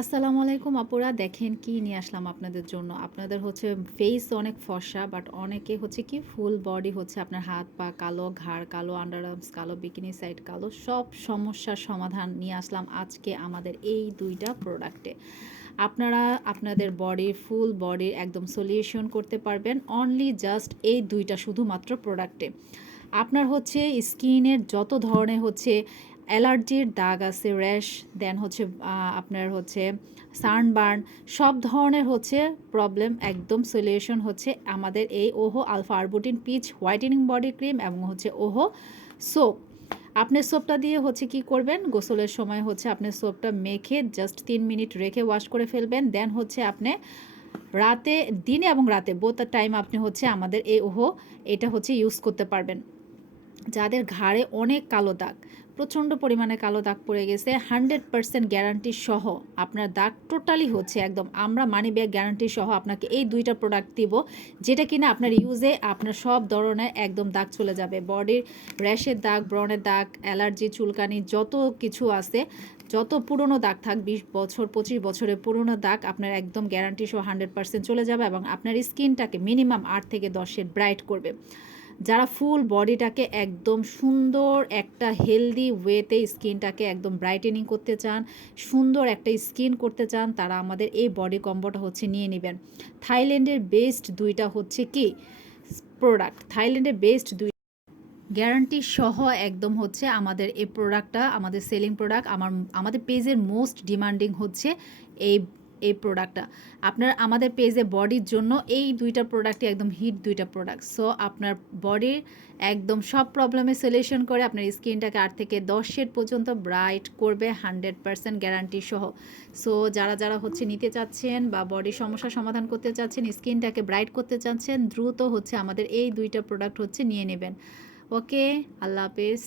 আসসালামু আলাইকুম আপুরা, দেখেন কি নিয়ে আসলাম আপনাদের জন্য। আপনাদের হচ্ছে ফেস অনেক ফর্সা, বাট অনেকে হচ্ছে কি ফুল বডি হচ্ছে আপনার হাত পা কালো, ঘাড় কালো, আন্ডার আর্মস কালো, বিকিনি সাইড কালো, সব সমস্যার সমাধান নিয়ে আসলাম আজকে আমাদের এই দুইটা প্রোডাক্টে। আপনারা আপনাদের বডির ফুল বডির একদম সলিউশন করতে পারবেন অনলি জাস্ট এই দুইটা শুধুমাত্র প্রোডাক্টে। আপনার হচ্ছে স্কিনের যত ধরনের হচ্ছে অ্যালার্জির দাগ আছে, র্যাশ, দেন হচ্ছে আপনার হচ্ছে সানবার্ন, সব ধরনের হচ্ছে প্রবলেম একদম সলিউশন হচ্ছে আমাদের এই ওহো alpha arbutin peach whitening body cream এবং হচ্ছে ওহো সোপ। আপনি সোপটা দিয়ে হচ্ছে কি করবেন, গোসলের সময় হচ্ছে আপনি সোপটা মেখে জাস্ট 3 মিনিট রেখে ওয়াশ করে ফেলবেন। দেন হচ্ছে আপনি রাতে, দিনে এবং রাতে বোথ টাইম আপনি হচ্ছে আমাদের এই ওহো এটা হচ্ছে ইউজ করতে পারবেন। যাদের ঘাড়ে অনেক কালো দাগ, প্রচণ্ড পরিমাণে কালো দাগ পড়ে গেছে, 100% গ্যারান্টি সহ আপনার দাগ টোটালি হচ্ছে একদম আমরা মানি ব্যাগ গ্যারান্টি সহ আপনাকে এই দুইটা প্রোডাক্ট দিব, যেটা কিনা আপনার ইউজে আপনার সব ধরনের একদম দাগ চলে যাবে। বডির র্যাশের দাগ, ব্রণের দাগ, অ্যালার্জি, চুলকানি যত কিছু আছে, যত পুরনো দাগ থাক 20 বছর 25 বছরের পুরনো দাগ আপনার একদম গ্যারান্টি সহ 100% চলে যাবে এবং আপনার স্কিনটাকে মিনিমাম 8 থেকে 10 ব্রাইট করবে। যারা ফুল বডিটাকে একদম সুন্দর একটা হেলদি ওয়েতে স্কিনটাকে একদম ব্রাইটেনিং করতে চান, সুন্দর একটা স্কিন করতে চান, তারা আমাদের এই বডি কম্বোটা হচ্ছে নিয়ে নেবেন। থাইল্যান্ডের বেস্ট দুইটা হচ্ছে কি প্রোডাক্ট, থাইল্যান্ডের বেস্ট দুই গ্যারান্টি সহ একদম হচ্ছে আমাদের এই প্রোডাক্টটা আমাদের সেলিং প্রোডাক্ট। আমাদের পেজের মোস্ট ডিমান্ডিং হচ্ছে এই এই প্রোডাক্টটা। আপনার আমাদের পেজে বডির জন্য এই দুইটা প্রোডাক্টই একদম হিট দুইটা প্রোডাক্ট। সো আপনার বডির একদম সব প্রবলেমের সলিউশন করে আপনার স্কিনটাকে 8 থেকে 10 পর্যন্ত ব্রাইট করবে 100% গ্যারান্টি সহ। সো যারা যারা হচ্ছে নিতে চাচ্ছেন বা বডির সমস্যার সমাধান করতে চাচ্ছেন, স্কিনটাকে ব্রাইট করতে চাচ্ছেন, দ্রুত হচ্ছে আমাদের এই দুইটা প্রোডাক্ট হচ্ছে নিয়ে নেবেন। ওকে, আল্লাহ হাফেজ।